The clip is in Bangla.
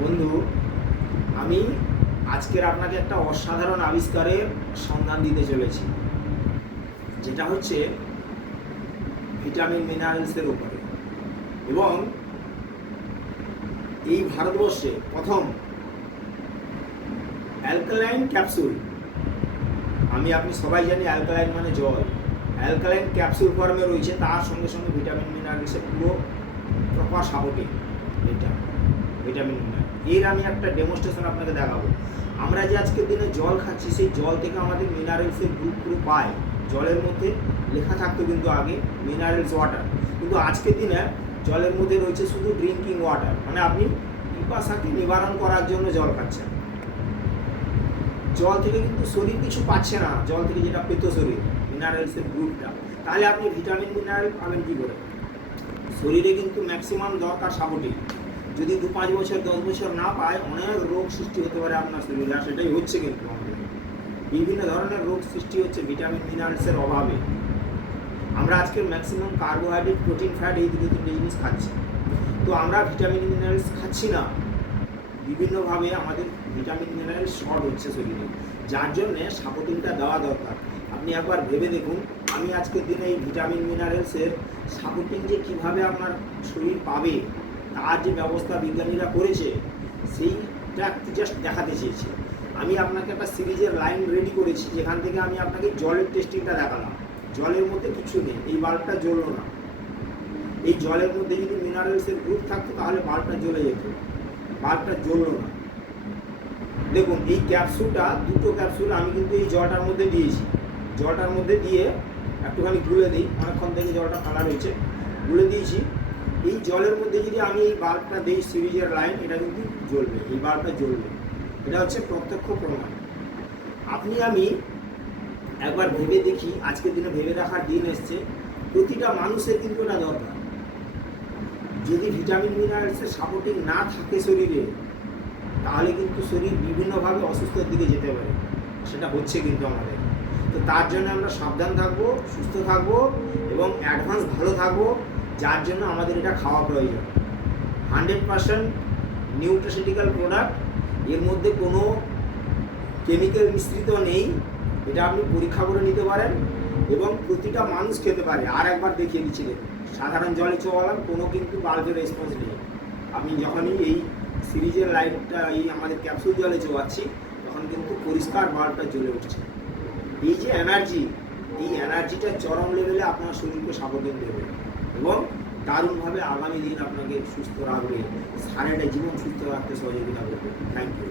বন্ধু, আমি আজকের আপনাকে একটা অসাধারণ আবিষ্কারের সন্ধান দিতে চলেছি, যেটা হচ্ছে ভিটামিন মিনারেলসের উপরে। এবং এই ভারতবর্ষে প্রথম অ্যালকালাইন ক্যাপসুল, আপনি সবাই জানি অ্যালকালাইন মানে জল, অ্যালকালাইন ক্যাপসুল ফর্মে রয়েছে, তার সঙ্গে সঙ্গে ভিটামিন মিনারেলসের পুরো প্রপার সাপোর্টিং এটা ভিটামিন মিনারেল। এর আমি একটা ডেমনস্ট্রেশন আপনাকে দেখাবো। আমরা যে আজকের দিনে জল খাচ্ছি, সেই জল থেকে আমাদের মিনারেলসের গ্রুপ পুরো পাই। জলের মধ্যে লেখা থাকতো কিন্তু আগে মিনারেলস ওয়াটার, কিন্তু আজকের দিনে জলের মধ্যে রয়েছে শুধু ড্রিঙ্কিং ওয়াটার, মানে আপনি পিপাসাকে নিবারণ করার জন্য জল খাচ্ছেন। জল থেকে কিন্তু শরীর কিছু পাচ্ছে না, জল থেকে যেটা পেত শরীর মিনারেলসের গ্রুপটা, তাহলে আপনি ভিটামিন মিনারেল পাবেন কী করে? শরীরে কিন্তু ম্যাক্সিমাম দরকার সাপোর্টিং। যদি 2-5 বছর 10 বছর না পায়, অনেক রোগ সৃষ্টি হতে পারে আপনার শরীরে, আর সেটাই হচ্ছে কিন্তু আমাদের বিভিন্ন ধরনের রোগ সৃষ্টি হচ্ছে ভিটামিন মিনারেলসের অভাবে। আমরা আজকের ম্যাক্সিমাম কার্বোহাইড্রেট, প্রোটিন, ফ্যাট এই দুটো তিনটে জিনিস খাচ্ছি, তো আমরা ভিটামিন মিনারেলস খাচ্ছি না। বিভিন্নভাবে আমাদের ভিটামিন মিনারেলস শর্ট হচ্ছে শরীরে, যার জন্যে সাপোর্টিংটা দেওয়া দরকার। আপনি একবার ভেবে দেখুন, আমি আজকের দিনে এই ভিটামিন মিনারেলসের সাপোর্টিং যে কীভাবে আপনার শরীর পাবে, তার যে ব্যবস্থা বিজ্ঞানীরা করেছে, সেইটা জাস্ট দেখাতে চেয়েছি। আমি আপনাকে একটা সিরিজের লাইন রেডি করেছি, যেখান থেকে আমি আপনাকে জলের টেস্টিংটা দেখালাম। জলের মধ্যে কিছু নেই, এই বাল্বটা জ্বললো না। এই জলের মধ্যে যদি মিনারেলসের গ্রুপ থাকতো তাহলে বাল্বটা জ্বলে যেত, বাল্বটা জ্বললো না। দেখুন এই ক্যাপসুলটা, দুটো ক্যাপসুল আমি কিন্তু এই জলটার মধ্যে দিয়েছি। জলটার মধ্যে দিয়ে একটুখানি গুলে দিই, অনেকক্ষণ থেকে জলটা কালার হয়েছে, গুলে দিয়েছি। এই জলের মধ্যে যদি আমি এই বাল্বটা দিই, সিরিজের লাইন, এটা কিন্তু জ্বলবে, এই বাল্বটা জ্বলবে। এটা হচ্ছে প্রত্যক্ষ প্রমাণ। আমি একবার ভেবে দেখি, আজকের দিনে ভেবে দেখার দিন এসছে। প্রতিটা মানুষের কিন্তু এটা দরকার। যদি ভিটামিন মিনারেলসের সাপোর্টিং না থাকে শরীরে, তাহলে কিন্তু শরীর বিভিন্নভাবে অসুস্থতার দিকে যেতে পারে, সেটা হচ্ছে কিন্তু আমাদের। তো তার জন্য আমরা সাবধান থাকবো, সুস্থ থাকবো এবং অ্যাডভান্স ভালো থাকবো, যার জন্য আমাদের এটা খাওয়া প্রয়োজন। 100% নিউট্রিশিউটিক্যাল প্রোডাক্ট, এর মধ্যে কোনো কেমিক্যাল মিশ্রিত নেই। এটা আপনি পরীক্ষা করে নিতে পারেন এবং প্রতিটা মানুষ খেতে পারে। আর একবার দেখিয়ে দিচ্ছিলেন, সাধারণ জলে চোয়ালাম, কোনো কিন্তু বাল্বের রেসপন্স নেই। আমি যখনই এই সিরিজের লাইটটা এই আমাদের ক্যাপসুল জলে চোয়াচ্ছি, তখন কিন্তু পরিষ্কার বাল্বটা জ্বলে উঠছে। এই যে এনার্জি, এই এনার্জিটা চরম লেভেলে আপনার শরীরকে সাপোর্টিং দেবে এবং দারুণভাবে আগামী দিন আপনাকে সুস্থ রাখবে, সারাটা জীবন সুস্থ রাখতে সহযোগিতা করবে। Thank you.